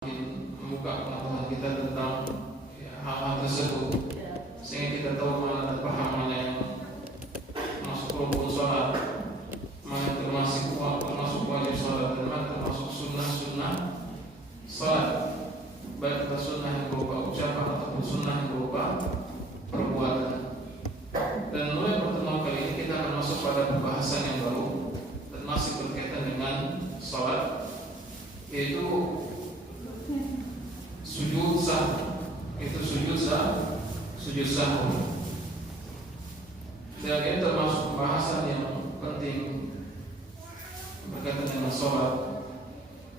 membuka pengetahuan kita tentang hal-hal tersebut, sehingga kita tahu mana dan paham mana yang masuk rukun sholat, mana termasuk wajib sholat, dan mana termasuk sunnah sholat, baik kita sunnah yang berupa ucapan ataupun sunnah yang berupa perbuatan. Dan mulai pertemuan kali ini kita akan masuk pada pembahasan yang baru dan masih berkaitan dengan sholat, yaitu sujud sahwi. Itu sujud sahwi. Dan ini termasuk pembahasan yang penting berkaitan dengan sholat,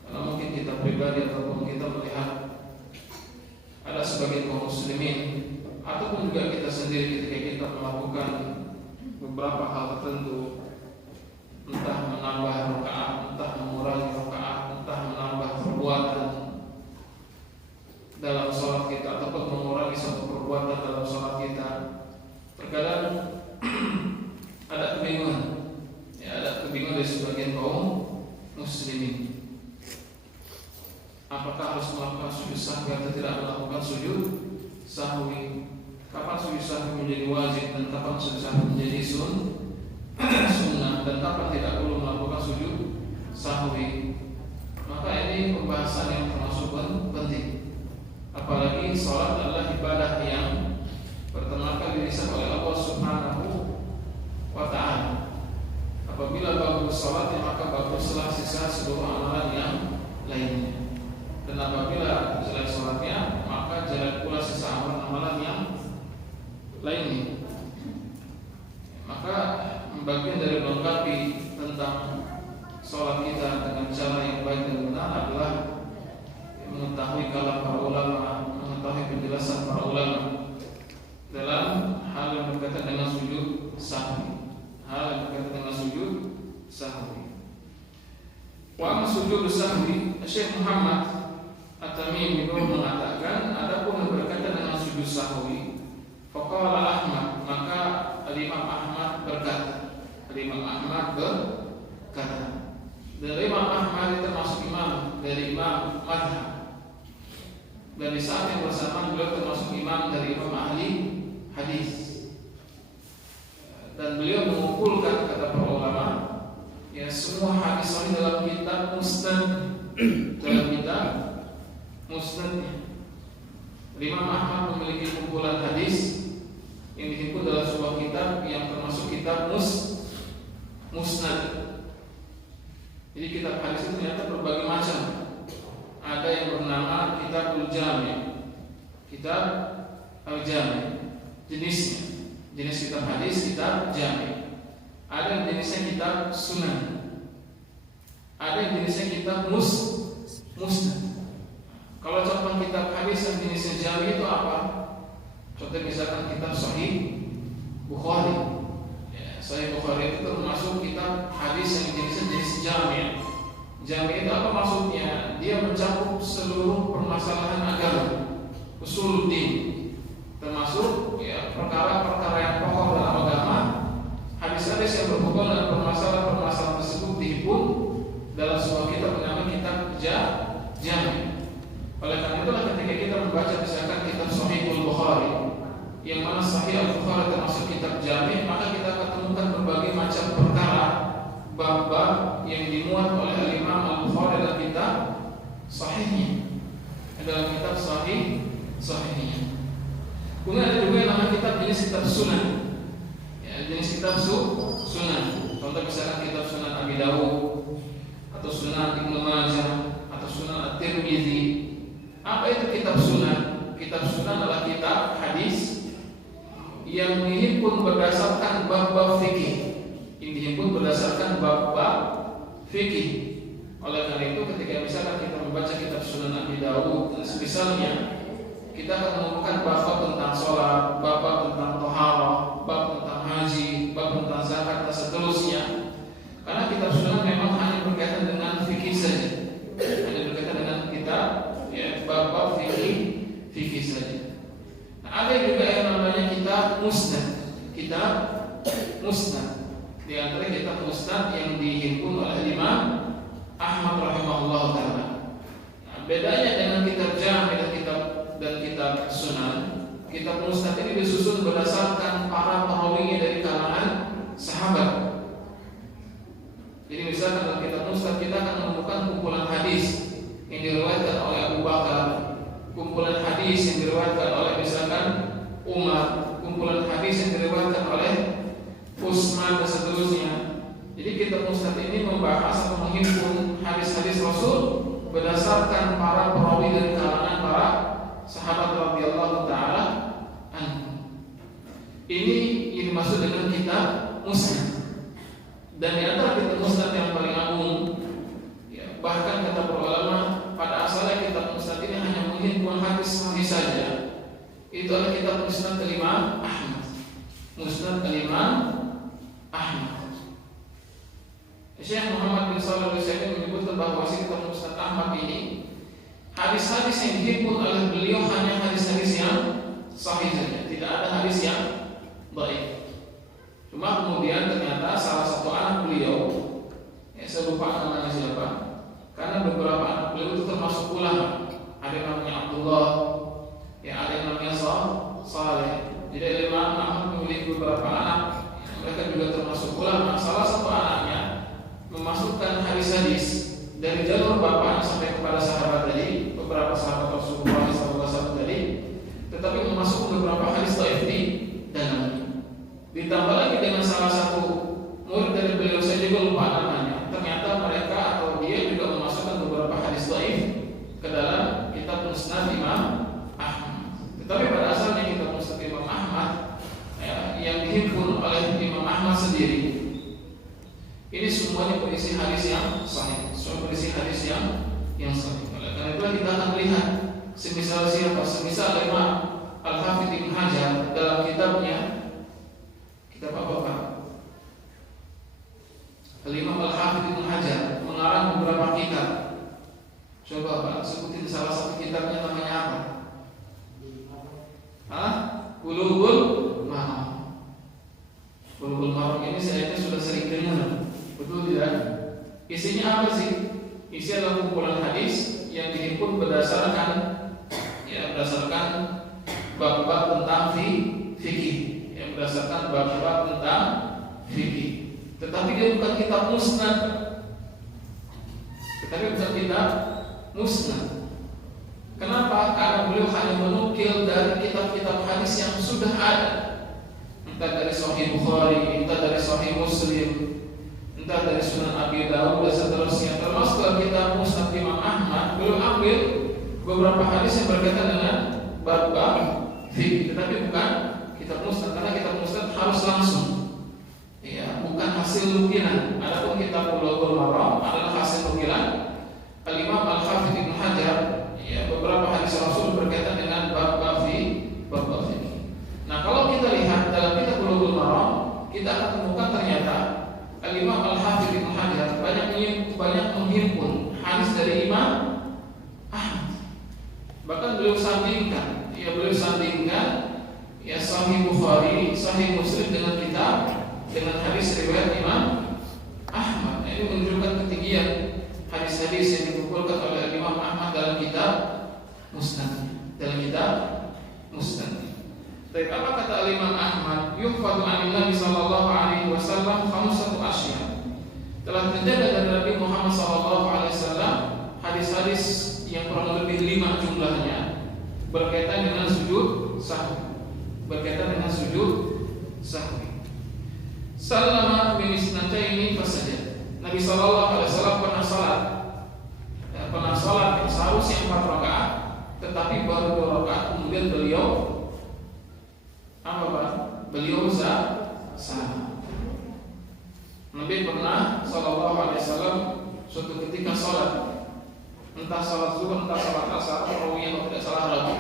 karena mungkin kita pribadi ataupun kita melihat ada sebagian kaum muslimin ataupun juga kita sendiri ketika kita melakukan beberapa hal tertentu, entah menambah rakaat, entah mengurangi rakaat, entah menambah perbuatan dalam sholat kita ataupun mengurangi suatu perbuatan dalam sholat kita, terkadang ada kebingungan, ada kebingungan dari sebagian kaum muslimin. Apakah harus melakukan sujud sahwi atau tidak melakukan sujud sahwi? Kapan sujud sahwi menjadi wajib dan kapan sujud sahwi menjadi sunnah, dan kapan tidak perlu melakukan sujud sahwi? Maka ini pembahasan yang termasuk penting. Apalagi sholat adalah ibadah yang pertama kali dirisap oleh Allah Subhanahu wa Ta'ala. Apabila bagus sholatnya, maka baguslah sisa seluruh amalan yang lainnya. Dan apabila jelek sholatnya, maka jelek pula sisa amalan yang lainnya. Maka bagian dari melengkapi tentang sholat kita dengan cara yang baik dan benar adalah mengetahui kalam para ulama, mengetahui penjelasan para ulama dalam hal yang berkaitan dengan sujud sahwi. Wa sujud sahwi, Syekh Muhammad At-Tamimi mengatakan, adapun yang berkaitan dengan sujud sahwi, faqala Ahmad, maka Imam Ahmad berkata. Dari Imam Ahmad itu termasuk imam dari imam madhab, dan di saat yang bersamaan beliau termasuk imam dari imam ahli hadis. Dan beliau mengumpulkan, kata para ulama, ya semua hadis sahih dalam kitab musnadnya. Imam Ahmad memiliki kumpulan hadis yang dihimpun dalam sebuah kitab yang termasuk kitab musnad. Jadi kitab hadis itu ternyata berbagai macam. Ada yang bernama kitab al-jami, jenis kitab hadis, kitab jami. Ada yang jenisnya kitab sunan, ada yang jenisnya kitab musnad. Kalau contoh kitab hadis yang jenisnya jami itu apa? Contoh misalkan kitab Sahih Bukhari. Sahih Bukhari itu termasuk kitab hadis yang jenis jami. Jami itu apa maksudnya? Dia mencakup seluruh permasalahan agama, usuluddin, termasuk perkara-perkara yang pokok dalam agama. Hadis-hadis yang berhubungan dengan permasalahan-permasalahan tersebut dihimpun dalam sebuah kitab bernama kitab jami. Oleh karena itulah ketika kita membaca misalkan kitab Sahih Bukhari, yang mana Sahih Al-Bukhari termasuk kitab jami, maka kita akan temukan berbagai macam perkara, bab-bab yang dimuat oleh Imam Al-Bukhari dalam kitab sahihnya, dalam kitab sahihnya. Kemudian ada juga yang namanya kitab jenis kitab sunan, jenis kitab sunan. Contoh misalkan kitab Sunan Abi Dawud, atau Sunan Ibnu Majah, atau Sunan At-Tirmidzi. Apa itu kitab sunan? Kitab sunan adalah kitab hadis yang dihimpun berdasarkan bab-bab fikih. Oleh karena itu ketika misalkan kita membaca kitab Sunan Abi Dawud dan misalnya, kita akan menemukan bab tentang sholat, bab tentang toharah, bab tentang haji, bab tentang zakat dan seterusnya. Karena kitab sunan memang hanya berkaitan dengan fikih saja, hanya berkaitan dengan kitab bab-bab fikih saja. Nah, ada juga yang namanya kitab musnad. Di antara kitab musnad yang dihimpun oleh Imam Ahmad rahimahullah taala. Nah, bedanya dengan kitab Jami dan kitab Sunan, kitab Musnad ini disusun berdasarkan para perawinya dari kalangan sahabat. Jadi misalkan dalam kitab Musnad kita akan menemukan kumpulan hadis yang diriwayatkan oleh Abu Bakar, kumpulan hadis yang diriwayatkan oleh misalkan Umar, kumpulan hadis yang diriwayatkan oleh Utsman dan seterusnya. Jadi kitab Musnad ini membahas atau menghimpun hadis-hadis Rasul berdasarkan para perawi dari kalangan para sahabat radhiyallahu taala anhu. Ini yang dimaksud dengan kitab Musnad. Dan di antara kitab Musnad yang paling agung, ya, bahkan kata para ulama pada asalnya kitab Musnad ini hanya menghimpun hadis-hadis saja. Itu adalah kitab Musnad Imam Ahmad. Musnad Imam Ahmad. Syekh Muhammad bin Shalih Al-Utsaimin menyebutkan bahwa kitab Musnad Ahmad ini hadis-hadis yang dihimpun oleh beliau hanya hadis-hadis yang sahih saja, tidak ada hadis yang dhaif. Cuma kemudian ternyata salah satu anak beliau, saya lupa namanya siapa, karena beberapa anak beliau itu termasuk ulama. Ada yang namanya Abdullah, ya ada yang namanya Saleh. Jadi Imam Ahmad memiliki beberapa anak, mereka juga termasuk ulama. Salah satu anaknya memasukkan hadis-hadis dari jalur bapaknya sampai kepada sahabat tadi, beberapa sahabat Rasulullah SAW tadi, tetapi memasukkan beberapa hadis dhaif di dalamnya. Ditambah lagi dengan salah satu murid dari beliau, saya juga lupa namanya. Ternyata mereka atau dia juga memasukkan beberapa hadis dhaif ke dalam kitab Musnad Imam Ahmad. Tetapi pada asalnya kitab Musnad Imam Ahmad, ya, yang dihimpun oleh Imam Ahmad sendiri, ini semuanya berisi hadis yang sahih, semua berisi hadis yang sahih. Oleh karena itu kita akan melihat semisal siapa, semisal Imam Al-Hafidz Ibnu Hajar dalam kitabnya, kitab apa Pak? Imam Al-Hafidz Ibnu Hajar mengarang beberapa kitab. Coba Pak sebutin salah satu kitabnya, namanya apa? Bulughul Maram. Bulughul Maram ini saya sudah sering dengar. Betul tidak? Isinya apa sih? Isi adalah kumpulan hadis yang dihimpun berdasarkan bab-bab tentang fikih, yang berdasarkan bab-bab tentang fikih. Tetapi dia bukan kitab Musnad. Kenapa? Karena beliau hanya menukil dari kitab-kitab hadis yang sudah ada, entah dari Sahih Bukhari, entah dari Sahih Muslim, entah dari Sunan Abi Dawud dan seterusnya. Termasuk dalam kitab Musnad Imam Ahmad, beliau ambil beberapa hadis yang berkaitan dengan bab-bab fikih, tetapi bukan kitab Musnad, karena kitab Musnad harus langsung, ya, bukan hasil nukilan. Adapun kitab Bulughul Maram adalah hasil nukilan Al-Imam Al-Hafidz Ibnu Hajar, ya, beberapa hadis Rasul berkaitan dengan bab-bab fikih. Nah, kalau kita lihat dalam kitab Bulughul Maram, kita akan temukan ternyata Al-Imam Al-Hafidz Ibnu Hajar banyak menghimpun hadis dari Imam Ahmad. Bahkan beliau sandingkan Sahih Bukhari, Sahih Muslim dengan hadis riwayat Imam Ahmad. Ini menunjukkan ketinggian hadis-hadis yang dikumpulkan oleh Imam Ahmad dalam kitab Musnad. Tapi apa kata Imam Ahmad? Yuhfadu an Nabi sallallahu alaihi wasallam khamsatu asya. Telah terjaga dari Nabi Muhammad sallallahu alaihi wasallam hadis-hadis yang kurang lebih 5 jumlahnya berkaitan dengan sujud sahwi. Sallama min isnataini fasajad. Nabi sallallahu alaihi wasallam pernah salat seharusnya 4 rakaat, tetapi baru 2 rakaat kemudian beliau salam. Nabi pernah sallallahu alaihi wasallam suatu ketika salat, entah salat zuhur entah salat asar, perawinya tidak salah lagi.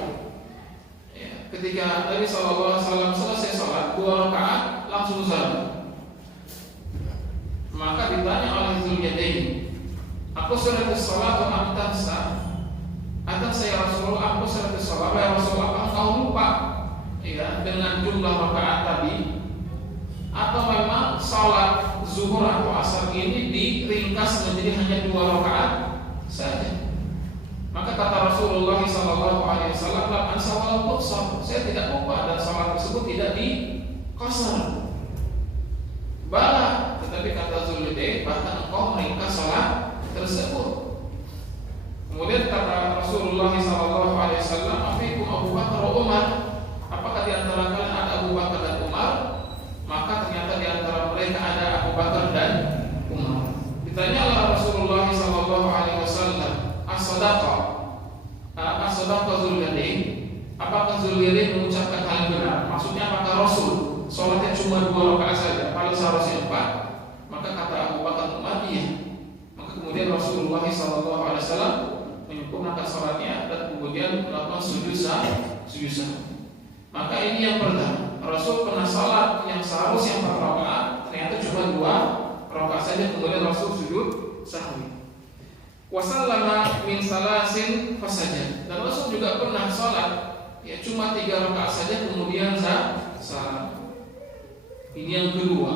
Ya, ketika Nabi sallallahu alaihi wasallam selesai salat 2 rakaat langsung salam. Maka ditanya oleh Dzuliyadain, "Aku salatus salat am tansa?" Atas saya Rasulullah, aku salatus salat ya Rasulullah, engkau lupa ya dengan jumlah rakaat tadi, atau memang salat zuhur atau asar ini diringkas menjadi hanya 2 rakaat saja. Maka kata Rasulullah SAW, "La ansa walau tuqsar." Saya tidak lupa dan salat tersebut tidak diqasar. Bala, tetapi kata Dzulqa'dah, bahkan engkau meringkas salat tersebut. Kemudian kata Rasulullah SAW, "Afikum Abu Bakar wa Umar." Apakah di antara kalian ada Abu Bakar dan Umar? Maka ternyata di antara mereka ada Abu Bakar dan Umar. Ditanyalah Rasulullah SAW, "As-sadaqah? As-sadaqah Dzulqa'dah?" Apakah Dzulqa'dah mengucapkan hal yang benar? Maksudnya apakah Rasul sholatnya cuma 2 rakaat saja, padahal seharusnya 4? Maka kata Abu Bakar Umar, iya. Maka kemudian Rasulullah SAW menyempurnakan sholatnya dan kemudian melakukan sujud sahwi. Maka ini yang pertama, Rasul pernah sholat yang seharusnya 4 rakaat, ternyata cuma 2 rakaat saja, kemudian Rasul sujud sahwi. Wasallama min salasin fasajad. Dan Rasul juga pernah sholat ya cuma 3 rakaat saja, kemudian salam. Ini yang kedua.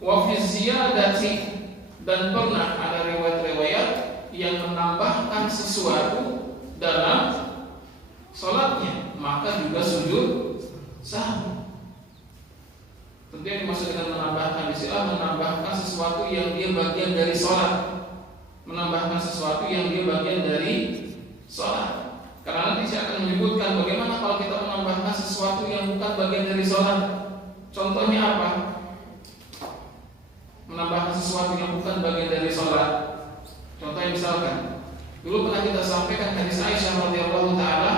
Wa fi ziyadati, dan pernah ada riwayat-riwayat yang menambahkan sesuatu dalam sholatnya, maka juga sujud sahwi. Tentu yang dimaksud dengan menambahkan istilah menambahkan sesuatu yang dia bagian dari sholat, menambahkan sesuatu yang dia bagian dari sholat. Karena nanti saya akan menyebutkan bagaimana kalau kita menambahkan sesuatu yang bukan bagian dari sholat. Contohnya apa? Menambahkan sesuatu yang bukan bagian dari sholat. Contohnya misalkan, dulu pernah kita sampaikan hadis Aisyah radhiyallahu taala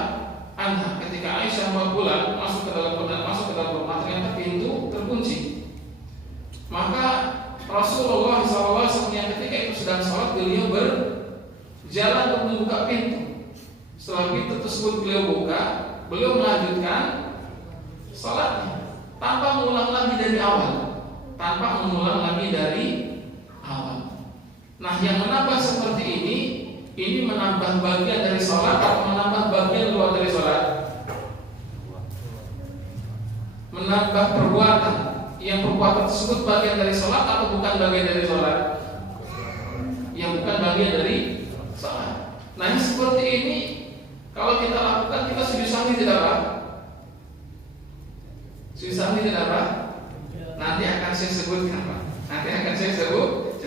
anha, ketika Aisyah mau pulang masuk ke dalam rumah, ternyata pintu terkunci. Maka Rasulullah SAW yang ketika itu sedang sholat, beliau berjalan untuk membuka pintu. Setelah pintu tersebut beliau buka, beliau melanjutkan sholatnya tanpa mengulang lagi dari awal. Nah, yang menambah seperti ini menambah bagian dari sholat atau menambah bagian luar dari sholat? Menambah perbuatan. Yang perbuatan tersebut bagian dari sholat atau bukan bagian dari sholat? Yang bukan bagian dari sholat. Nah, yang seperti ini kalau kita lakukan, kita sujud sahwi tidak apa? Sujud sahwi tidak apa? Nanti akan saya sebutkan, Pak.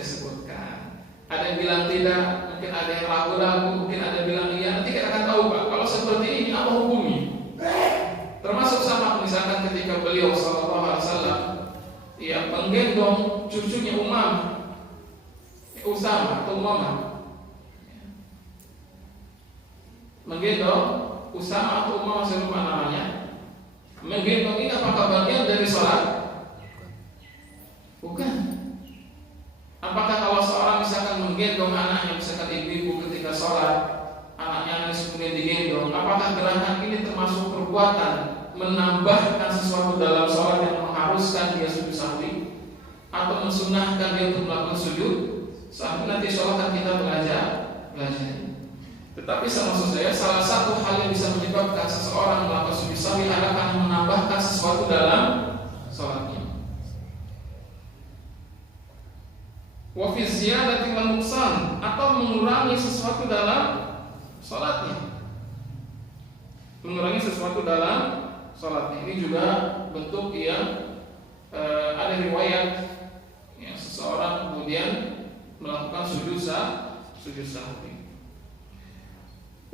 Sebutkan. Ada yang bilang tidak, mungkin ada yang ragu-ragu, mungkin ada yang bilang iya. Nanti kita akan tahu, Pak. Kalau seperti ini apa hukumnya? Termasuk sama misalkan ketika beliau sallallahu alaihi wasallam ya menggendong cucunya Usama atau Umamah. Menggendong Usama atau Umamah, saya lupa namanya. Menggendong ini apakah bagian dari sholat? Bukan. Apakah kalau seorang misalkan menggendong anaknya, misalkan ibu-ibu ketika sholat, anaknya kemudian digendong, apakah gerakan ini termasuk perbuatan menambahkan sesuatu dalam sholat yang mengharuskan dia sujud sahwi, atau mensunahkan dia untuk melakukan sujud sahwi? Nanti sholat kan kita belajar. Tetapi maksud saya, salah satu hal yang bisa menyebabkan seseorang melakukan sujud sahwi adalah karena menambahkan sesuatu dalam sholatnya. Wa fi ziyadati wa nuqsan, atau mengurangi sesuatu dalam sholatnya. Mengurangi sesuatu dalam sholatnya. Ini juga bentuk yang ada riwayat ya, seseorang kemudian melakukan sujud sahwi.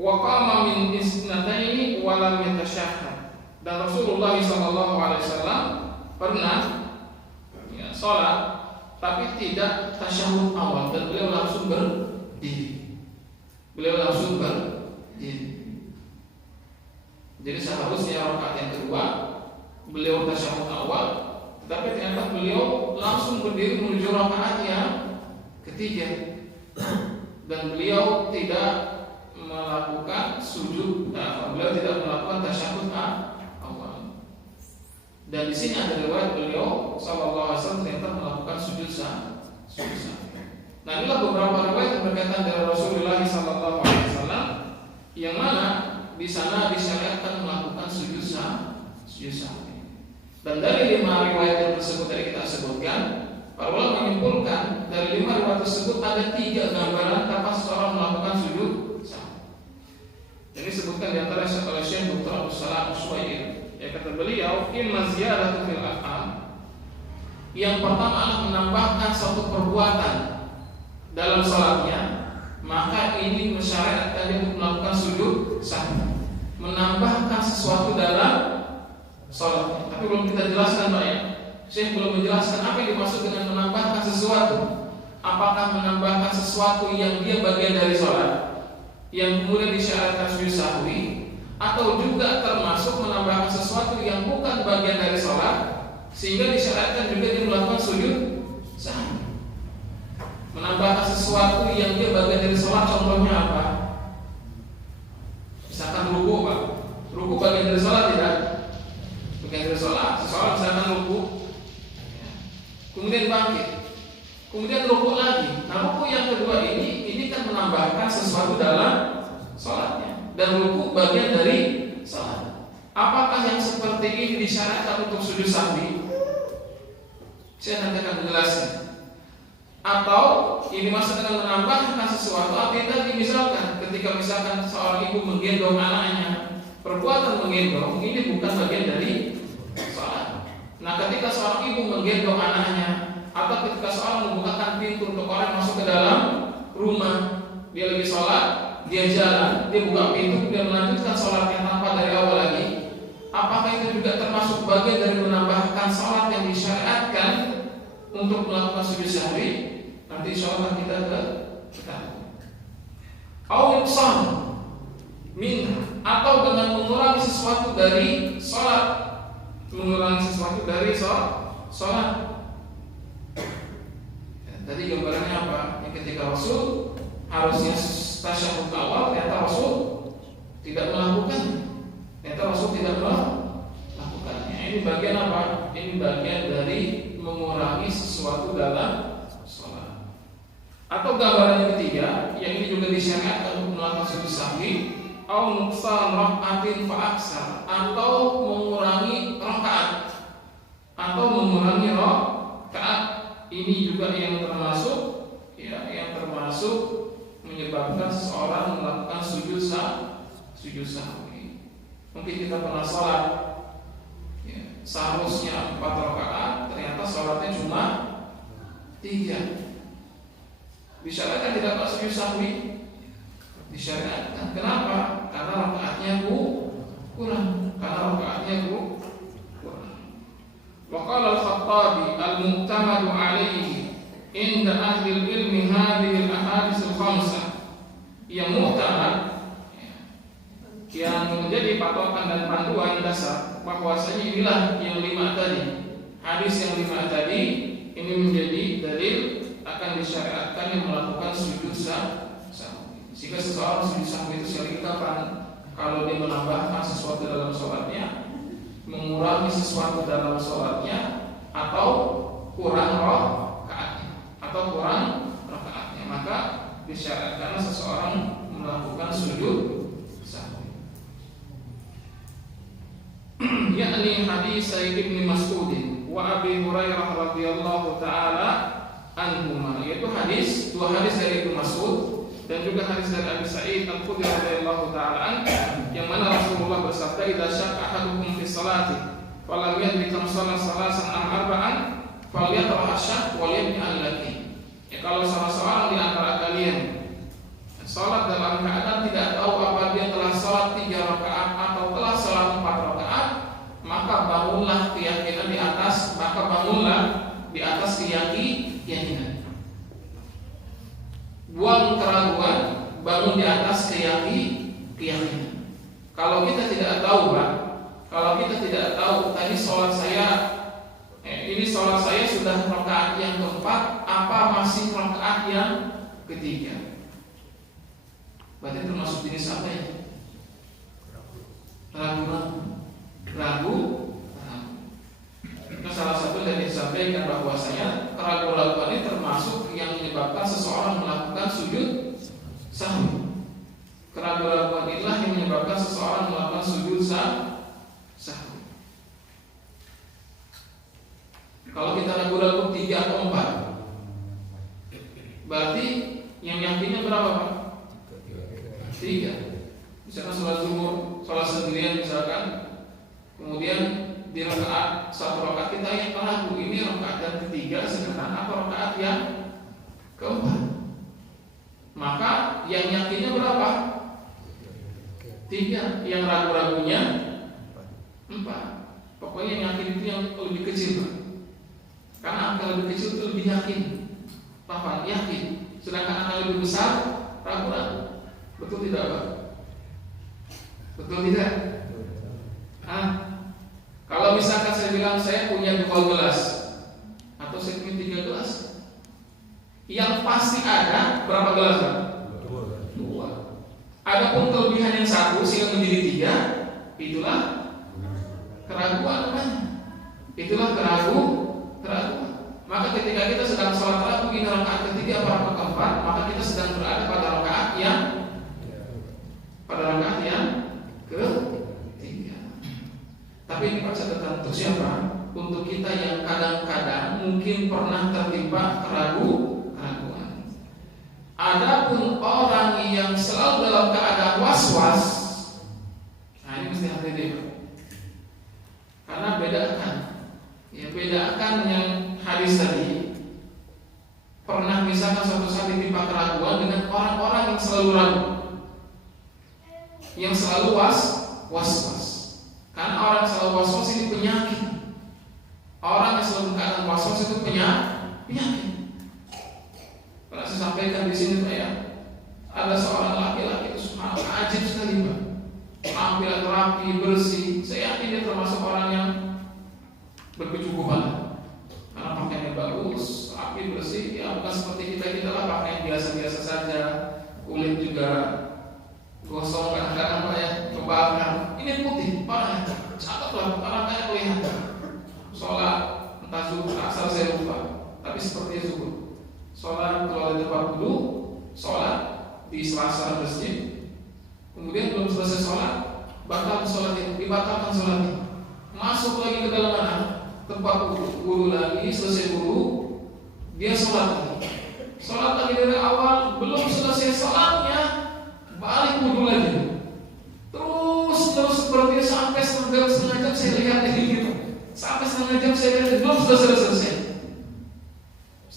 Wa qama min isnataini wa lam yatashahhad. Dan Rasulullah SAW pernah ya, sholat tapi tidak tasyahud awal, dan beliau langsung berdiri. Jadi seharusnya rakaat yang kedua beliau tasyahud awal, tetapi ternyata beliau langsung berdiri menuju rakaat yang ketiga, dan beliau tidak melakukan sujud, beliau tidak melakukan tasyahud awal. Dan di sini ada riwayat beliau sallallahu alaihi wasallam ternyata melakukan sujud sahwi. Nah, inilah beberapa riwayat yang berkaitan dari Rasulullah sallallahu alaihi wasallam yang mana di sana disyariatkan melakukan sujud sahwi. Dan dari 5 riwayat yang tersebut tadi kita sebutkan, para ulama menyimpulkan dari 5 riwayat tersebut ada 3 gambaran kapan seseorang melakukan sujud sahwi. Ini disebutkan di antara oleh Syekh Dr. Abdul Salam Syuair. Ya, kata beliau, imma ziyadatu fil af'al. Yang pertama adalah menambahkan suatu perbuatan dalam salatnya, maka ini mensyariatkan dia untuk melakukan sujud sahwi. Menambahkan sesuatu dalam salatnya. Tapi belum kita jelaskan, Pak, ya. Syekh belum menjelaskan apa yang dimaksud dengan menambahkan sesuatu. Apakah menambahkan sesuatu yang dia bagian dari salat, yang kemudian disyaratkan sujud sahwi, atau juga termasuk menambahkan sesuatu yang bukan bagian dari sholat sehingga disyaratkan juga dia melakukan sujud sahwi. Menambahkan sesuatu yang dia bagian dari sholat, contohnya apa? Misalkan ruku, Pak. Ruku bagian dari sholat tidak? Bagian dari sholat. Seseorang misalkan ruku, kemudian bangkit, kemudian ruku lagi. Nah, ruku yang kedua ini kan menambahkan sesuatu dalam sholatnya, dan ruku bagian dari sholat. Apakah yang seperti ini disyaratkan untuk sujud sahwi? Saya nanti akan menjelaskan. Atau ini maksud dengan menambahkan sesuatu? Artinya tadi misalkan ketika misalkan seorang ibu menggendong anaknya, perbuatan menggendong ini bukan bagian dari sholat. Nah, ketika seorang ibu menggendong anaknya, atau ketika seorang membukakan pintu untuk orang masuk ke dalam rumah, dia lagi sholat, dia jalan, dia buka pintu, dia melanjutkan sholatnya tanpa dari awal lagi, apakah itu juga termasuk bagian dari menambahkan sholat yang disyariatkan untuk melakukan sujud sahwi? Nanti insya Allah kita awal min, atau dengan mengurangi sesuatu dari sholat, mengurangi sesuatu dari sholat. Tadi gambarannya apa? Yang ketika Rasul harusnya tasyahud awal, ternyata Rasul tidak melakukan. Ternyata Rasul tidak melakukannya. Ini bagian apa? Ini bagian dari mengurangi sesuatu dalam sholat. Atau gambaran yang ketiga, yang ini juga disyariatkan untuk melakukan sujud sahwi, au nuqsan rak'atin fa aksar, atau mengurangi rakaat, atau mengurangi rakaat. Ini juga yang termasuk, ya, yang termasuk menyebabkan seseorang melakukan sujud sahwi. Mungkin kita pernah sholat, ya, seharusnya 4 rakaat, ternyata sholatnya cuma 3. Disyariatkan tidak Pak sujud sahwi? Disyariatkan. Kenapa? Karena rakaatnya kurang. Waqala al-Khattabi al-mu'tamadu alaihi inda ahli ilmi hadhihi al-ahadits al-khamsah. Yang mu'tamad, yang menjadi patokan dan panduan dasar bahwasanya inilah yang 5 tadi. Hadis yang 5 tadi ini menjadi dalil akan disyariatkan yang melakukan sujud sahwi. Jika seseorang sujud sahwi itu syariat kapan? Kalau dia menambahkan sesuatu dalam sholatnya, mengurangi sesuatu dalam sholatnya, atau kurang rakaatnya, maka disyaratkan seseorang melakukan sujud sahwi. Yakni hadis Sayyid bin Mas'ud wa Abi Hurairah radhiyallahu taala anhuma, yaitu dua hadis dari Ibnu Mas'ud dan juga hadis dari Abi Sa'id Al-Khudri radhiyallahu taala an, yang mana Rasulullah bersabda, "Idza syaqqa ahadukum fi sholati falam yadri kam shalat salasan am arba'an falyatrah asy-syaqq wal yabni allati." Ya, kalau salah seorang di antara kalian salat dalam keadaan tidak tahu apa dia telah salat 3 rakaat atau telah salat 4 rakaat, maka bangunlah di atas keyakinan. Buang keraguan, bangun di atas keyakinan. Kalau kita tidak tahu, Pak, tadi sholat saya, ini sholat saya sudah rakaat yang keempat, apa masih rakaat yang ketiga? Berarti termasuk jenis apa ya? Ragu. Itu salah satu yang disampaikan bahwasanya keraguan ini termasuk yang menyebabkan seseorang melakukan sujud sahwi. Keraguan inilah yang menyebabkan seseorang melakukan sujud sahwi. Kalau kita ragu-ragu 3 atau 4, berarti yang yakinnya berapa, Pak? 3. misalkan sholat zuhur, sholat sendirian misalkan, kemudian di rakaat satu rakaat kita yang ragu ini rakaat yang ketiga sekarang atau rakaat yang keempat, maka yang yakinnya berapa? 3, yang ragu-ragunya 4. Pokoknya yang yakin itu yang lebih kecil, Pak. Karena angka lebih kecil itu lebih yakin, Pak, yakin. Sedangkan angka lebih besar ragu-ragu. Betul tidak, Pak? Betul tidak? Kalau misalkan saya bilang saya punya 2 gelas atau saya punya 3 gelas, yang pasti ada berapa gelas, Pak? 2. Adapun kelebihan yang 1 sehingga menjadi 3, itulah keraguan namanya. Itulah keraguan. Maka ketika kita sedang sholat ragu di rakaat ketiga atau rakaat keempat, maka kita sedang berada pada rakaat yang ketiga. Tapi ini catatan untuk siapa? Untuk kita yang kadang-kadang mungkin pernah tertimpa keraguan. Adapun orang yang selalu dalam keadaan was-was, nah ini mesti hati-hati, karena bedakan yang hadis tadi. Pernah misalkan suatu saat ditimpa keraguan dengan orang-orang yang selalu ragu, yang selalu was-was. Karena orang yang selalu was-was ini penyakit. Orang yang selalu berkeadaan was-was itu penyakit. Pernah saya sampaikan di sini, Pak, ya. Ada seorang laki-laki itu subhanallah ajib sekali, Pak. Tampilan rapi, bersih. Saya yakin dia termasuk orang yang berkecukupan. Karena pakaiannya bagus, rapi, bersih. Ya bukan seperti kita lah pakaian biasa-biasa saja. Kulit juga gosong kadang-kadang, Pak, ya, kebakar. Ini putih, parahnya. Catatlah, orang kayak kelihatan. Sholat entah zuhur, asal saya lupa. Tapi seperti zuhur. Sholat kalau ada tempat dulu, sholat di sela-sela masjid. Kemudian belum selesai sholat, dibatalkan sholatnya. Masuk lagi ke dalam tempat wudhu lagi, selesai wudhu, dia sholat lagi. Sholat lagi dari awal, belum selesai sholatnya, balik wudhu lagi. Terus seperti sampai setengah jam saya lihat gitu. Sampai setengah jam saya lihat belum selesai.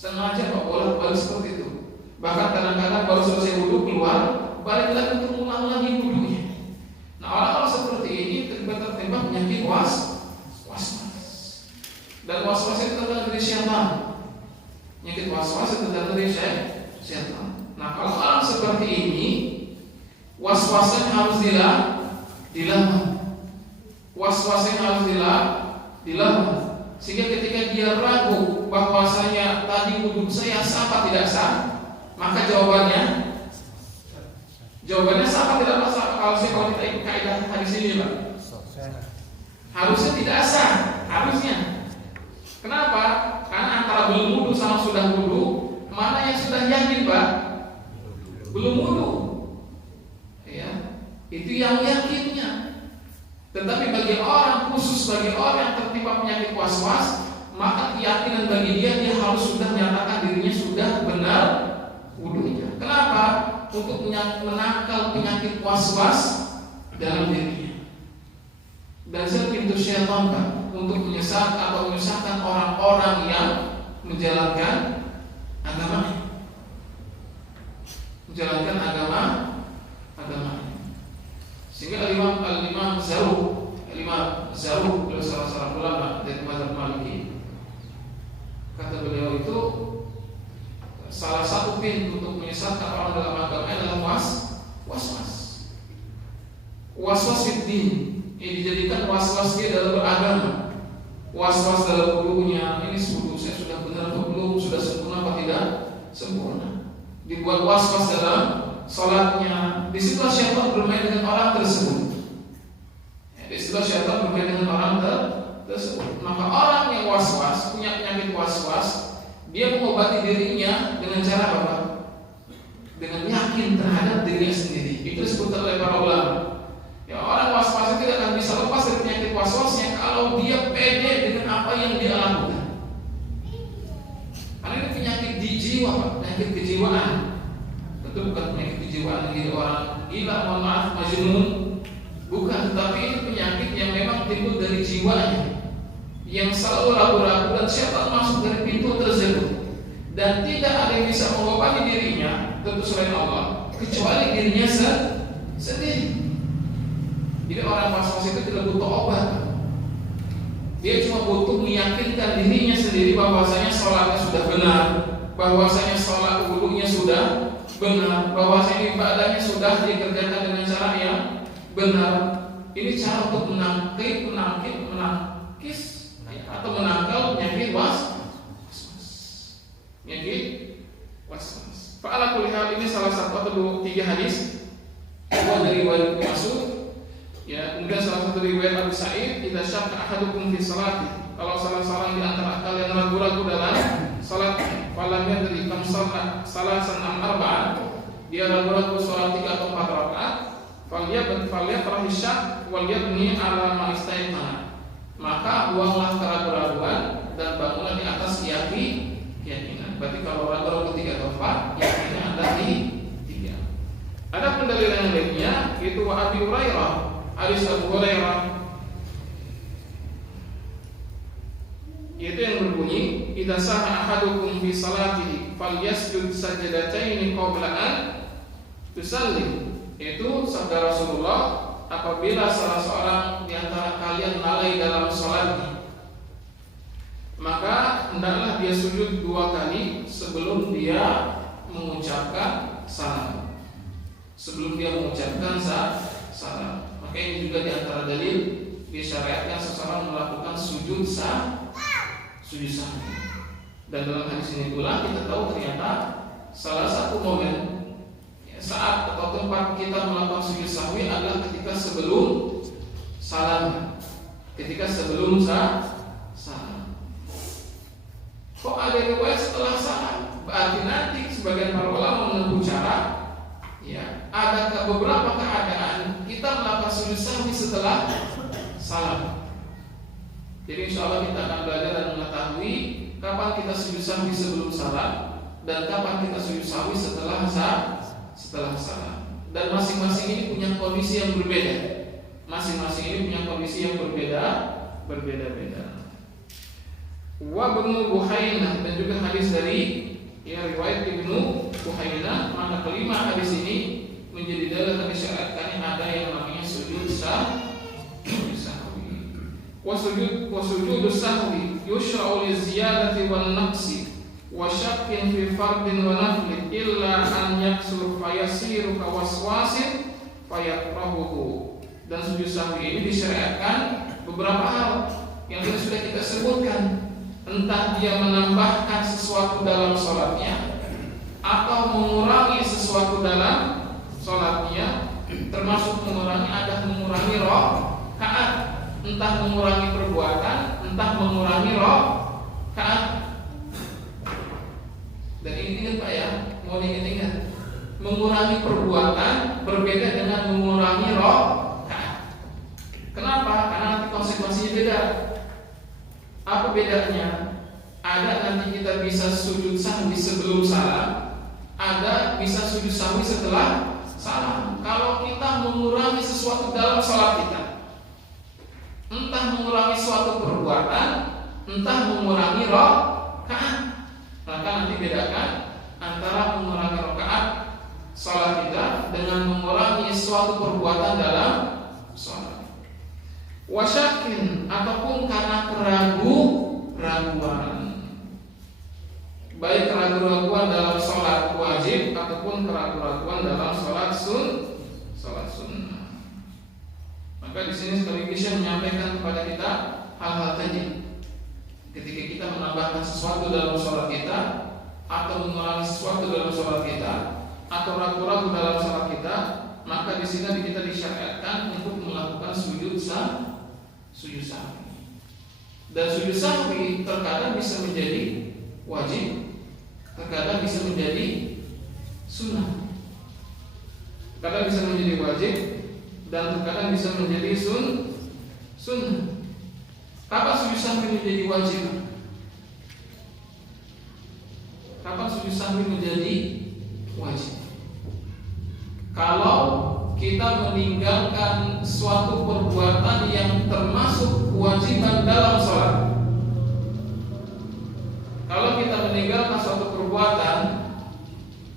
Setengah jam Pak, bolak-balik seperti itu. Bahkan kadang-kadang baru selesai wudhu keluar, balik lagi untuk mengulang lagi wudhunya. Nah, orang-orang seperti ini tertimpa penyakit was-was. Dan was-was itu datang dari syaitan. Penyakit was-was itu datang dari syaitan. Nah, kalau orang seperti ini, was-wasnya harus dilawan. Was-wasnya harus dilawan. Sehingga ketika dia ragu bahwasanya tadi wudhu saya sah apa tidak sah, maka jawabannya sah apa tidak sah. Kalau kita ikut kaidah hadis ini, Pak, harusnya tidak sah, harusnya. Kenapa? Karena antara belum wudhu sama sudah wudhu, mana yang sudah yakin, Pak? Belum wudhu, ya, itu yang yakinnya. Tetapi bagi orang, khusus bagi orang yang tertimpa penyakit was-was, maka keyakinan bagi dia harus sudah menyatakan dirinya sudah benar wudhunya. Kenapa? Untuk menangkal penyakit was-was dalam dirinya. Dan pintu syaitan, Pak, untuk menyesatkan orang-orang yang menjalankan agama. Sehingga Al-Imam Zarruq, beliau salah seorang ulama dari mazhab Maliki, kata beliau itu salah satu pintu untuk menyesatkan orang dalam agama adalah was-was. Was-was fiddin, yang dijadikan was-was dia dalam beragama. Was-was dalam wudhunya, ini wudhu saya sudah benar atau belum, sudah sempurna apa tidak sempurna. Dibuat was-was dalam sholatnya. Disitulah syaitan bermain dengan orang tersebut. Disitulah syaitan bermain dengan orang tersebut. Maka orang yang was-was, punya penyakit was-was, dia mengobati dirinya dengan cara apa? Dengan yakin terhadap dirinya sendiri. Itu disebut oleh para ulama. Ya, orang was-was itu tidak akan bisa lepas dari penyakit was-wasnya kalau dia pede dengan apa yang dia lakukan. Karena ini penyakit di jiwa, Pak, penyakit kejiwaan. Itu bukan penyakit kejiwaan jadi orang gila, mohon maaf, majnun, tetapi ini penyakit yang memang timbul dari jiwanya, yang selalu ragu-ragu dan syaitan masuk dari pintu tersebut, dan tidak ada yang bisa mengobati dirinya tentu selain Allah kecuali dirinya sendiri. Jadi orang was-was itu tidak butuh obat, dia cuma butuh meyakinkan dirinya sendiri bahwasanya sholatnya sudah benar, bahwasanya sholat wudunya sudah benar, bahwasanya ibadahnya sudah dikerjakan dengan cara yang benar. Ini cara untuk menangkis atau menangkal penyakit was-was. Fa'ala kulli hal, ini salah satu atau tiga hadis. Dua dari riwayat Ibnu Mas'ud, ya, kemudian salah satu riwayat Abu Sa'id, idza syakka ahadukum fi salati, kalau salah seorang di antara kalian ragu-ragu dalam salat, falam yadri kam salasan am arba'an, dia ragu-ragu salat 3 atau 4 rakaat, falyaqrah syak wal yabni ala ma istayqana, maka buanglah keraguan-raguan dan bangunlah di atas keyakinan. Berarti kalau ragu-ragu 3 atau 4, yakinnya ada di 3. Ada pendalilan yang lainnya, yaitu wa Abi Hurairah, hadis Abu Hurairah, yaitu yang berbunyi, idza saha ahadukum fi salatihi falyasjud sajdataini qabla an tusalli. Itu sabda Rasulullah, apabila salah seorang di antara kalian lalai dalam salatnya, maka hendaklah dia sujud 2 kali sebelum dia mengucapkan salam. Sebelum dia mengucapkan salam. Maka ini juga di antara dalil disyariatkan seseorang melakukan sujud sahwi. Dan dalam hadis ini pula kita tahu ternyata salah satu momen saat atau tempat kita melakukan sujud sahwi adalah ketika sebelum salam. Salam. Kok ada riwayat setelah salam? Berarti nanti sebagian para ulama menempuh cara, ya, ada beberapa keadaan kita melakukan sujud sahwi setelah salam. Jadi insya Allah kita akan belajar dan mengetahui kapan kita sujud sahwi sebelum salam dan kapan kita sujud sahwi setelah salam. Dan masing-masing ini punya kondisi yang berbeda. Berbeda-beda. Wa Ibnu Buhainah, dan juga hadis dari riwayat Ibnu Buhainah. Maka kelima hadis ini menjadi dalil dari syariatkan ada yang namanya sujud sahwi. Wa sujud sahwi yushra'u li ziyadati wan naqsi wa syakkin fi fardin wa nafli illa an yaksur fayasiru kawaswasin fayakrahuhu. Dan sujud sahwi ini disyariatkan beberapa hal yang sudah kita sebutkan, entah dia menambahkan sesuatu dalam sholatnya atau mengurangi sesuatu dalam sholatnya, termasuk mengurangi rakaat, entah mengurangi perbuatan, entah mengurangi rakaat. Dan ini ingat Pak ya, mau diingat, mengurangi perbuatan berbeda dengan mengurangi rakaat. Kenapa? Karena nanti konsekuensinya beda. Apa bedanya? Ada nanti kita bisa sujud sahwi sebelum salam, ada bisa sujud sahwi setelah salam. Kalau kita mengurangi sesuatu dalam salat kita, entah mengurangi suatu perbuatan, entah mengurangi rakaat, maka nanti bedakan antara mengurangi rakaat salat kita dengan mengurangi suatu perbuatan dalam salat. Wasyakin, ataupun karena keraguan, baik keraguan dalam salat wajib ataupun keraguan dalam salat sunnah. Maka di sini sekaligus menyampaikan kepada kita hal-hal tadi. Ketika kita menambahkan sesuatu dalam sholat kita, atau mengurangi sesuatu dalam sholat kita, atau ragu-ragu dalam sholat kita, maka di sini kita disyariatkan untuk melakukan sujud sahwi. Dan sujud sahwi terkadang bisa menjadi wajib, terkadang bisa menjadi sunnah. Terkadang bisa menjadi wajib dan terkadang bisa menjadi sunnah. Kapan sujud sahwi menjadi wajib? Kapan sujud sahwi menjadi wajib? Kalau kita meninggalkan suatu perbuatan yang termasuk kewajiban dalam sholat. Kalau kita meninggalkan suatu perbuatan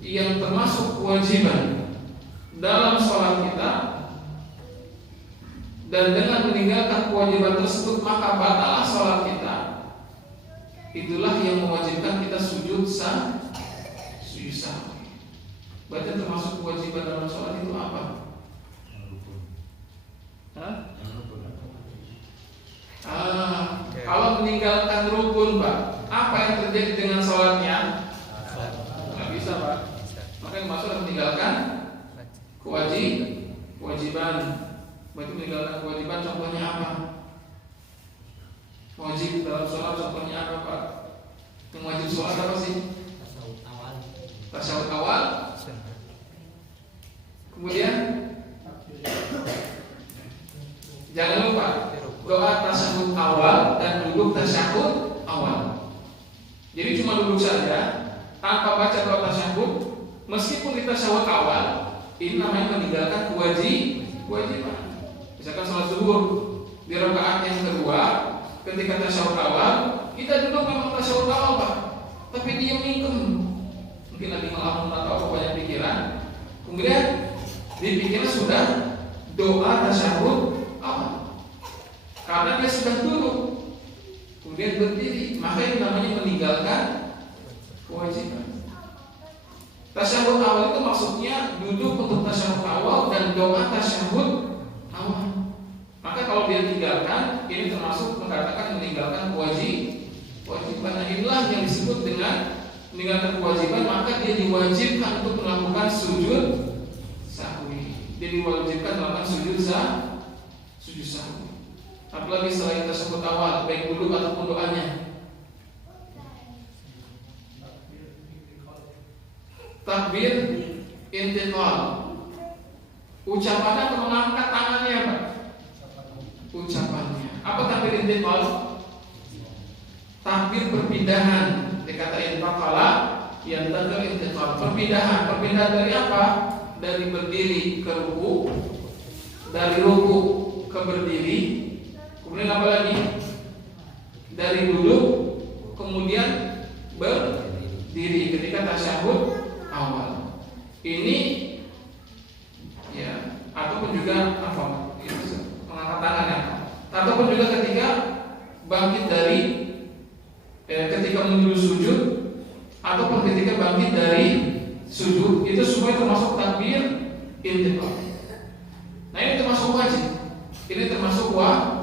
yang termasuk kewajiban dalam sholat kita, dan dengan meninggalkan kewajiban tersebut maka batallah sholat kita, itulah yang mewajibkan kita sujud sahwi. Berarti termasuk kewajiban dalam sholat itu apa? Kalau meninggalkan rukun, Pak, apa yang terjadi dengan sholatnya? Nggak bisa, Pak. Maka yang maksud meninggalkan kewajiban. Berarti meninggalkan kewajiban contohnya apa? Wajib dalam sholat contohnya apa, Pak? Yang wajib sholat apa sih? Tasyahud awal. Kemudian jangan lupa doa tasyahud awal dan duduk tasyahud awal. Jadi cuma duduk saja tanpa baca doa tasyahud, meskipun di tasyahud awal, ini namanya meninggalkan kewajiban. Misalkan sholat zuhur di rakaat yang kedua, ketika tasyahud awal, kita duduk memang tasyahud awal, Pak, tapi dia mingkem, mungkin lagi ngelamun atau banyak pikiran. Kemudian di pikiran sudah doa tasyahud awal, karena dia sudah duduk, kemudian berdiri, maka itu namanya meninggalkan kewajiban. Tasyahud awal itu maksudnya duduk untuk tasyahud awal dan doa tasyahud awal. Maka kalau dia tinggalkan, ini termasuk mengatakan meninggalkan kewajiban. Inilah yang disebut dengan meninggalkan kewajiban. Maka dia diwajibkan untuk melakukan sujud sahwi. Dia diwajibkan melakukan sujud sahwi. Apalagi selain tersebut awal, baik duduk ataupun doanya. Takbir intiqal, ucapannya atau mengangkat tangannya, Pak? Ucapannya. Apa takbir intiqal? Takbir perpindahan. Dikata intaqala yang takbir intiqal, perpindahan. Perpindahan dari apa? Dari berdiri ke ruku, dari ruku ke berdiri, kemudian apa lagi? Dari duduk kemudian berdiri ketika tasyahud awal. Ini ya, ataupun juga apa? Itu mengangkat tangan ya. Ataupun juga ketika bangkit dari ketika menuju sujud, ataupun ketika bangkit dari sujud, itu semua termasuk takbir intiqal. Nah, ini termasuk wajib. Ini termasuk wajib.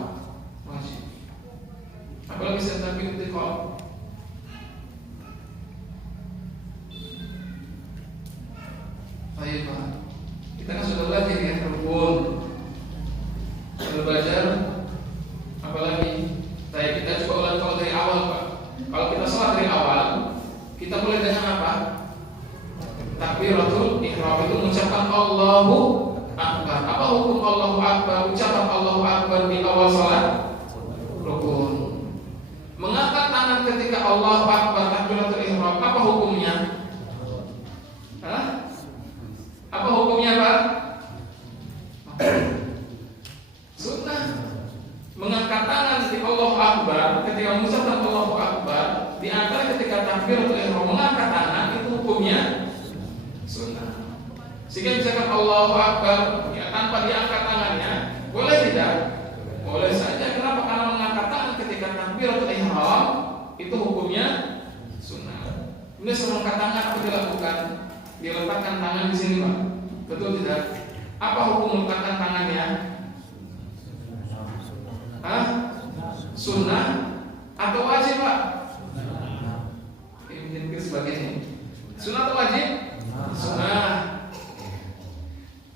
Apalagi saya takbir intiqal. Baik, Pak. Kita kan sudah belajar ya rukun. Sudah belajar apalagi? Kita coba ulang kalau dari awal, Pak. Kalau kita sholat dari awal, kita mulai dengan apa? Takbiratul ihram, itu mengucapkan Allahu Akbar. Apa hukum Allahu Akbar? Ucapan Allahu Akbar di awal sholat rukun. Mengangkat tangan ketika Allahu Akbar takbiratul ihram, apa hukumnya? Apa hukumnya, Pak? Sunnah. Mengangkat tangan di Allahu Akbar ketika mengucapkan Allahu Akbar, di antara ketika takbiratul ihram mengangkat tangan, itu hukumnya sunnah. Sehingga misalkan Allahu Akbar ya, tanpa diangkat tangannya, boleh tidak? Boleh saja. Kenapa? Karena mengangkat tangan ketika takbiratul ihram itu hukumnya sunnah. Ini sebelum angkat tangan apa dilakukan? Diletakkan tangan di sini, Pak. Betul tidak? Apa hukum meletakkan tangannya? Sunnah atau wajib, Pak? Ini sebagainya. Sunnah atau wajib? Sunnah.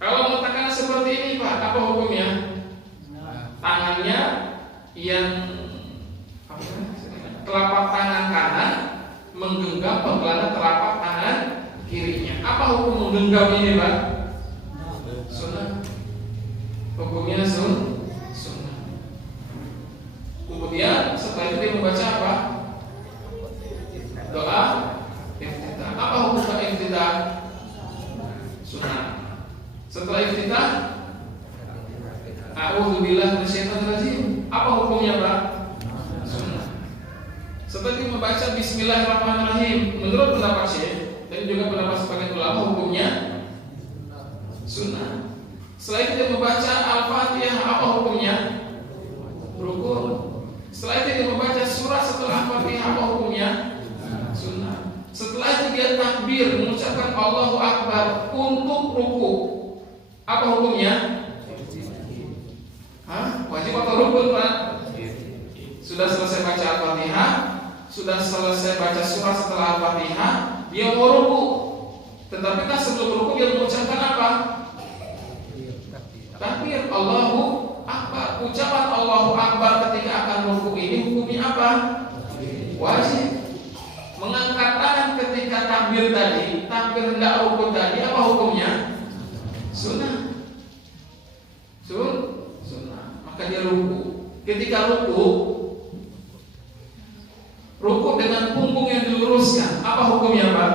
Kalau meletakkan seperti ini, Pak, apa hukumnya? Tangannya yang telapak tangan kanan menggenggam penggalan telapak tangan kirinya. Apa hukum menggenggam ini, Pak? Sunnah. Hukumnya sunnah. Kemudian a'udzubillahi minasyaitonirrajim. Apa hukumnya, Pak? Sunnah. Seperti membaca bismillahirrahmanirrahim, menurut pendapat Syekh dan juga pendapat sebagian ulama hukumnya sunnah. Setelah itu dia membaca Al-Fatihah, apa hukumnya? Rukun. Setelah itu dia membaca surah setelah Al-Fatihah, apa hukumnya? Sunnah. Setelah itu dia takbir, mengucapkan Allahu Akbar untuk ruku, apa hukumnya? Wajib atau rukun, Pak? Sudah selesai baca Al-Fatihah, sudah selesai baca surah setelah Al-Fatihah, dia mau ruku. Tetapi kan sebelum ruku dia mengucapkan apa? Takbir, Allahu Akbar. Ucapan Allahu Akbar ketika akan ruku ini hukumnya apa? Wajib. Mengangkat tangan ketika takbir tadi, takbir hendak ruku tadi, apa hukumnya? Sunnah. Sunnah. Maka dia ruku. Ketika ruku dengan punggung yang diluruskan, apa hukumnya, Pak?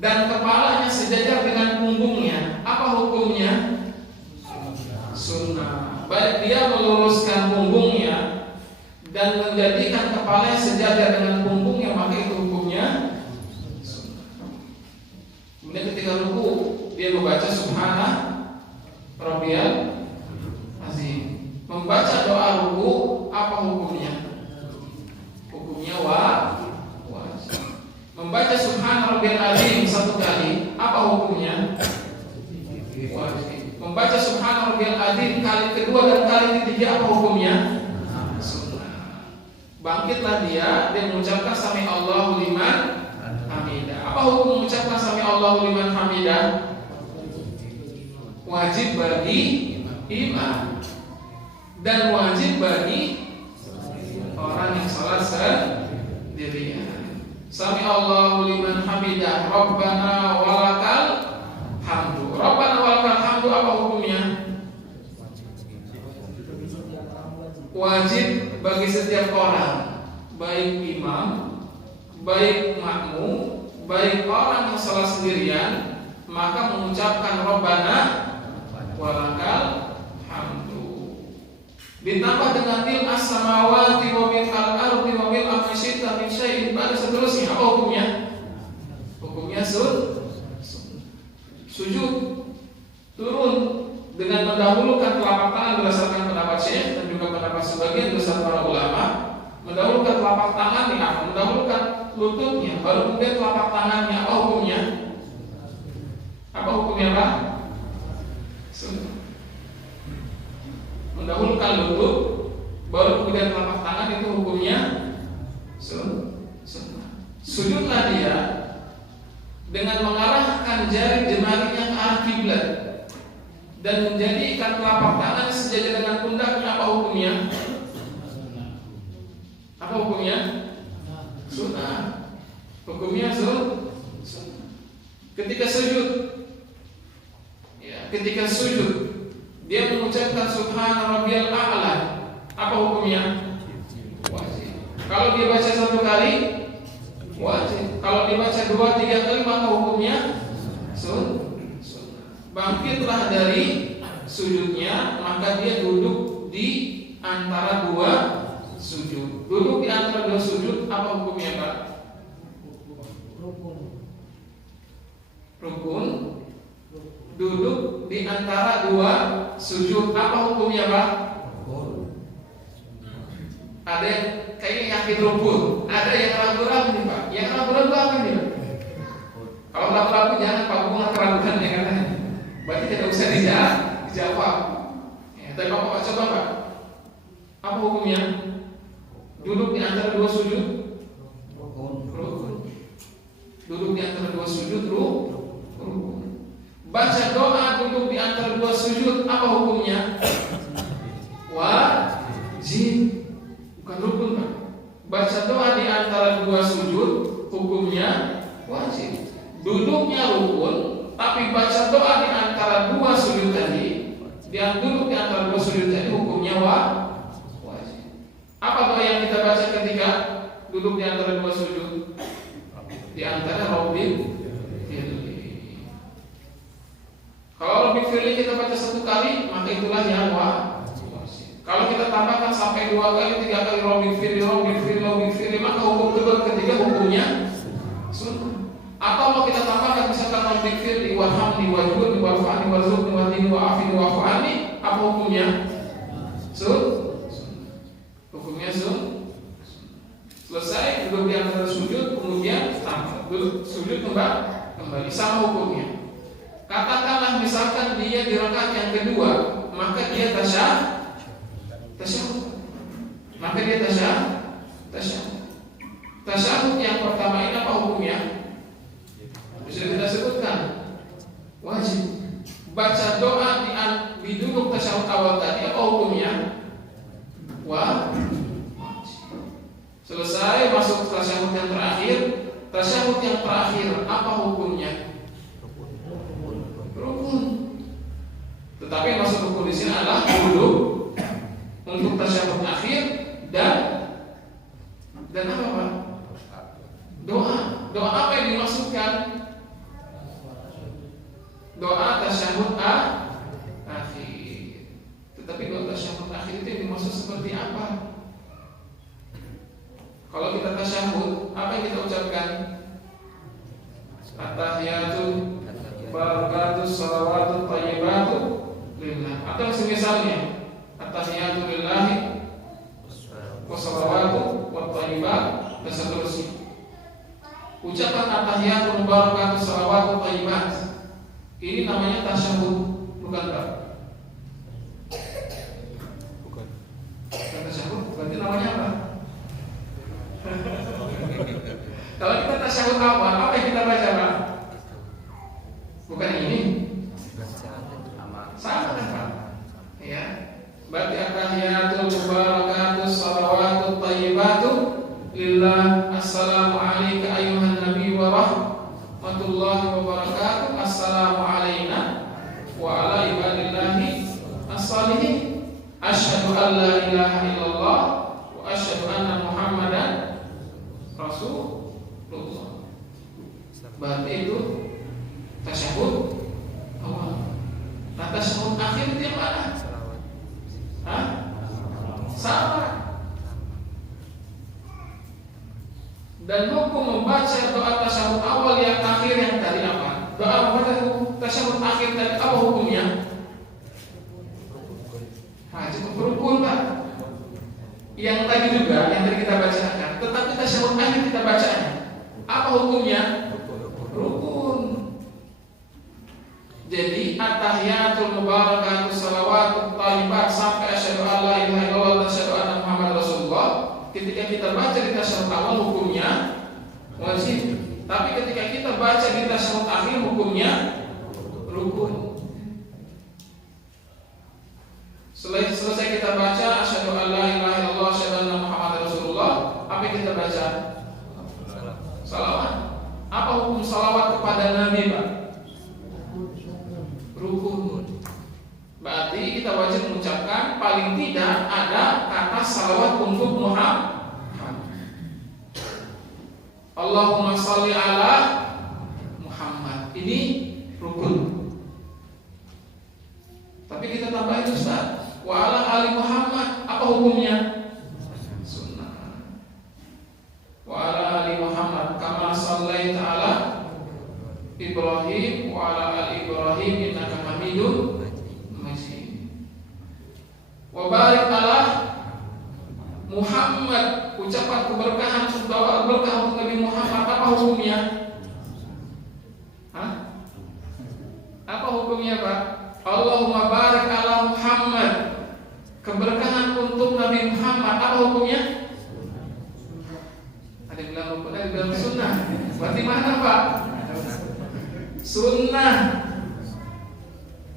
Dan kepalanya sejajar dengan punggungnya, apa hukumnya? Sunnah. Baik dia meluruskan punggungnya dan menjadikan kepalanya sejajar dengan punggungnya, maka itu hukumnya sunnah. Kemudian ketika ruku dia membaca Subhana Rabbiyal Azim. Membaca doa ruku, apa hukumnya? Hukumnya wajib. Membaca Subhana Rabbiyal Azim satu kali, apa hukumnya? Wajib. Membaca Subhana Rabbiyal Azim kali kedua dan kali ketiga, apa hukumnya? Sunnah. Bangkitlah dia mengucapkan Sami Allahu liman hamidah. Apa hukum mengucapkan Sami Allahu liman hamidah? Wajib bagi imam dan wajib bagi orang yang salat sendirian. Sami Allahu liman hamidah, Rabbana walakal hamdu. Rabbana walakal hamdu, apa hukumnya? Wajib bagi setiap orang, baik imam, baik makmum, baik orang yang salat sendirian, maka mengucapkan Rabbana walakal hamdu. Ditambah dengan mil as-samawati wa mil al-ardi wa mil al-masyita min syai'in dan seterusnya, apa hukumnya? Hukumnya sujud. Turun dengan mendahulukan telapak tangan berdasarkan pendapat Syekh dan juga pendapat sebagian besar para ulama. Mendahulukan telapak tangannya, mendahulukan lututnya, baru kemudian telapak tangannya, apa hukumnya? Apa hukumnya, Pak? Sunnah. Mendahulukan lutut, baru kemudian telapak tangan, itu hukumnya sunnah. Sujudlah dia dengan mengarahkan jari jemarinya ke arah kiblat dan menjadikan telapak tangan sejajar dengan pundaknya, apa hukumnya? Apa hukumnya? Sunnah. Hukumnya sunnah. Ketika sujud, dia mengucapkan Subhana Rabbiyal A'la, apa hukumnya? Wajib. Kalau dia baca satu kali, wajib. Kalau dia baca 2-3 kali, maka hukumnya sunnah. Bangkitlah dari sujudnya, maka dia duduk di antara dua sujud. Duduk di antara dua sujud, apa hukumnya, Pak? Rukun. Duduk di antara dua sujud, apa hukumnya, Pak? Ada yang kayaknya yakin rukun, ada yang ragu-ragu nih, Pak. Yang ragu-ragu apa nih, Pak? Kalau ragu-ragu jangan Pak, bukan keraguan ya katanya. Berarti tidak usah dijawab. Ya, tapi Bapak coba, Pak. Apa hukumnya? Duduk di antara dua sujud? Rukun. Duduk di antara dua sujud, rukun. Baca doa duduk di antara dua sujud, apa hukumnya? Wajib. Bukan rukun, Pak. Baca doa di antara dua sujud, hukumnya wajib. Duduknya rukun, tapi baca doa di antara dua sujud tadi, duduk di antara dua sujud tadi, hukumnya wajib. Apa doa yang kita baca ketika duduk di antara dua sujud? Di antara Rabbil. Kalau Rabbi firli kita baca 1 kali, maka itulah yang wajib. Kalau kita tambahkan sampai 2 kali, 3 kali Rabbi firli, maka hukum ketiga hukumnya sunnah. Atau kalau kita tambahkan misalkan Rabbi firli warhamni wajburni warfa'ni warzuqni wahdini wa'afini wa'fu anni, apa hukumnya? Hukumnya selesai, duduk di antara sujud, kemudian sujud kembali, sama hukumnya. Katakanlah misalkan dia di rakaat yang kedua, maka dia tasyahud. Maka dia tasyahud. Tasyahud yang pertama ini apa hukumnya? Bisa kita sebutkan, wajib. Baca doa di duduk tasyahud awal tadi apa hukumnya? Wajib. Selesai masuk tasyahud yang terakhir. Tasyahud yang terakhir apa hukumnya? Rukun. Tetapi masuk rukun di sini adalah duduk untuk tasyahud akhir dan apa Pak? Doa apa yang dimaksudkan? Doa tasyahud akhir. Tetapi doa tasyahud akhir itu yang dimaksud seperti apa? Kalau kita tasyahud, apa yang kita ucapkan? At-tahiyatu barakatuh salawatu thayyibatu lillah. Atau semisalnya at-tahiyatu lillahi wassalawatu wattayyibat dan seterusnya. Ucapan at-tahiyatu barakatuh salawatu thayyibat ini namanya tasyahud, bukan Pak? Bukan tasyahud, berarti namanya apa? Kalau kita tasyahud awal, apa yang kita baca Pak? Bukan ini. Sama kan Pak? Ya. Berarti at-tahiyatul mubarakatuh salawatut thayyibatu lillah. Assalamu alayka ayyuhan nabi wa rahmatullahi wa barakatuh. Assalamu alayna wa ala ibadillahi as-salihin. Asyhadu an la ilaha illallah wa asyhadu anna Muhammadan Rasulullah. Berarti itu tasyahud awal. Nah, tasyahud akhir itu yang mana? Sama. Dan hukum membaca doa tasyahud awal yang akhir yang tadi apa? Doa membaca tasyahud akhir tadi apa hukumnya? Cukup rukun Pak. Yang tadi juga, yang tadi kita bacakan. Tetapi tasyahud akhir kita bacanya apa hukumnya? Rukun. Jadi at-tahiyatul mubarakatuh salawatut thayyibat sampai asyhadu an la ilaha illallah wa asyhadu anna Muhammadar Rasulullah. Ketika kita baca di tasyahud awal hukumnya wajib. Tapi ketika kita baca di tasyahud akhir hukumnya rukun. Selesai kita baca asyhadu an la ilaha illallah wa asyhadu anna Muhammadar Rasulullah, apa yang kita baca? Salawat. Apa hukum salawat kepada Nabi Pak? Rukun. Berarti kita wajib mengucapkan paling tidak ada kata salawat untuk Muhammad. Allahumma sholli ala Muhammad. Ini rukun. Tapi kita tambahin Ustaz, wa ala ali Muhammad, apa hukumnya? Sunnah. Wa ala ali Muhammad kama shallaita ala Ibrahim wa ala ali Ibrahim innaka Hamidum Majid. Wa barik ala Muhammad, ucapan keberkahan doa berkah untuk Nabi Muhammad, apa hukumnya? Apa hukumnya Pak? Allahumma barik ala Muhammad, keberkahan untuk Nabi Muhammad, apa hukumnya? Ada yang bilang rukun, ada yang bilang sunnah. Berarti mana Pak? Sunnah.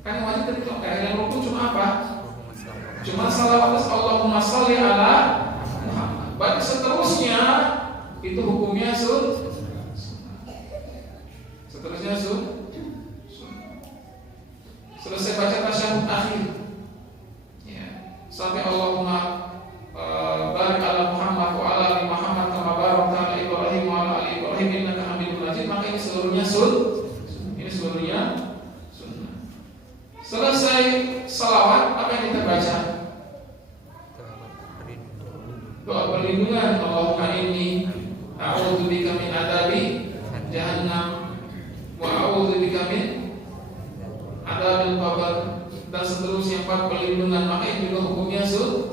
Kan wajib tadi kok yang rukun cuma apa? Cuma salawat Allahumma sholli ala Muhammad. Berarti seterusnya itu hukumnya sunnah. Seterusnya sunnah. Selesai baca tasyahud akhir, ya, sampai Allahumma barik ala Muhammad wa ala ali Muhammad kama barakta ala Ibrahim wa ala ali Ibrahim innaka Hamidum Majid, maka ini seluruhnya sunnah. Selesai salawat, apa yang kita baca? Doa perlindungan. Allahumma inni a'udzubika min adzabi jahannam wa a'udzubika min adzabil qabr, dan seterusnya 4 perlindungan. Maka itu juga hukumnya sunnah.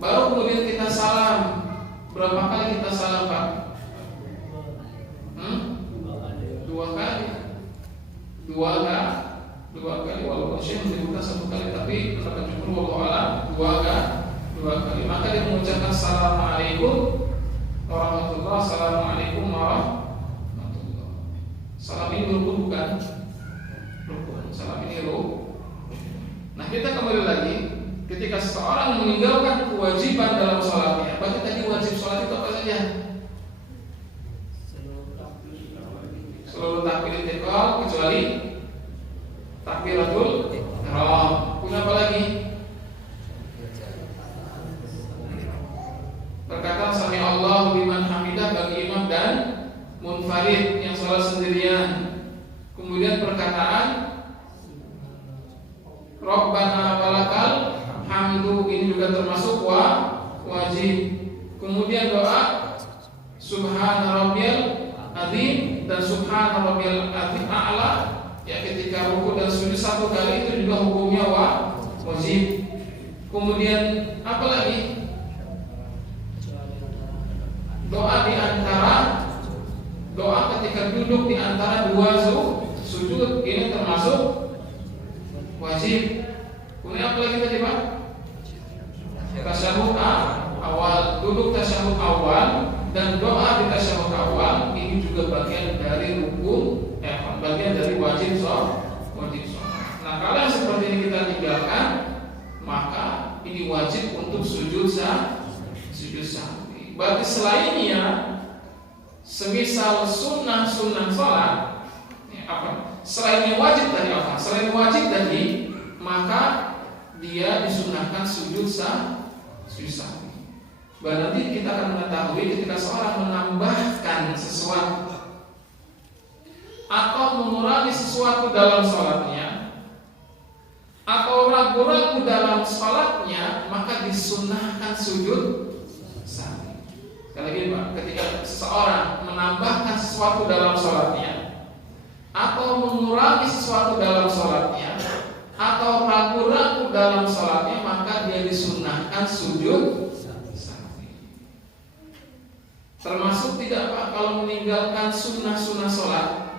Baru kemudian kita salam. Berapa kali kita salam, Pak? 2 kali. 2 kali, walaupun Syekh menyebutkan 1 kali, tapi pendapat jumhur wallahu a'lam 2 kali. Maka dia mengucapkan assalamualaikum warahmatullahi, assalamualaikum warahmatullahi. Salam ini rukun bukan? Rukun. Salam ini rukun. Nah, kita kembali lagi, ketika seseorang meninggalkan kewajiban dalam sholatnya, berarti tadi wajib sholat itu apa saja? Seluruh takbir istiqlal kecuali takbiratul ihram. Punya apa lagi? Perkataan sami Allahu liman hamidah bagi imam dan munfarid yang sholat sendirian. Kemudian perkataan Rabbana walakal hamdu, ini juga termasuk wajib. Kemudian doa Subhana rabbiyal azim dan Subhana rabbiyal azim a'la, ya ketika ruku dan sujud 1 kali, itu juga hukumnya wajib. Kemudian apa lagi? Doa di antara doa ketika duduk di antara 2 sujud, ini termasuk wajib. Kemudian apa lagi tadi, Pak? Tasyahud awal, duduk tasyahud awal dan doa di tasyahud awal, ini juga bagian dari rukun, bagian dari wajib sholat. Nah, kalau yang seperti ini kita tinggalkan, maka ini wajib untuk sujud sahwi. Berarti selainnya, semisal sunnah sholat, selainnya wajib tadi apa? Selain wajib tadi, maka dia disunahkan sujud sahwi. Berarti kita akan mengetahui ketika seorang menambahkan sesuatu atau mengurangi sesuatu dalam sholatnya, atau ragu-ragu dalam sholatnya, maka disunahkan sujud sahwi. Sekali lagi, Pak, ketika seseorang menambahkan sesuatu dalam sholatnya, atau mengurangi sesuatu dalam sholatnya, atau ragu-ragu dalam sholatnya, maka dia disunahkan sujud sahwi. Termasuk tidak, Pak, kalau meninggalkan sunnah sholat?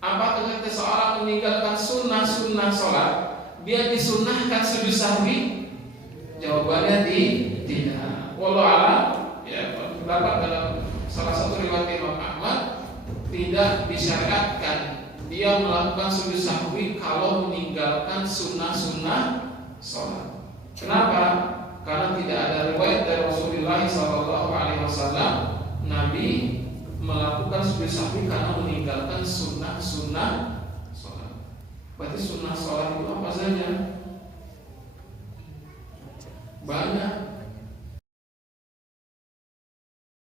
Apakah ketika seorang meninggalkan sunnah sholat, dia disunahkan sujud sahwi? Jawabannya tidak. Wallahu a'lam, ya, terdapat dalam salah satu riwayat Imam Ahmad, tidak disyariatkan dia melakukan sujud sahwi kalau meninggalkan sunnah sholat. Kenapa? Karena tidak ada riwayat dari Rasulullah SAW Nabi melakukan sujud sahwi karena meninggalkan sunnah sholat. Berarti sunnah sholat itu apa saja? Banyak.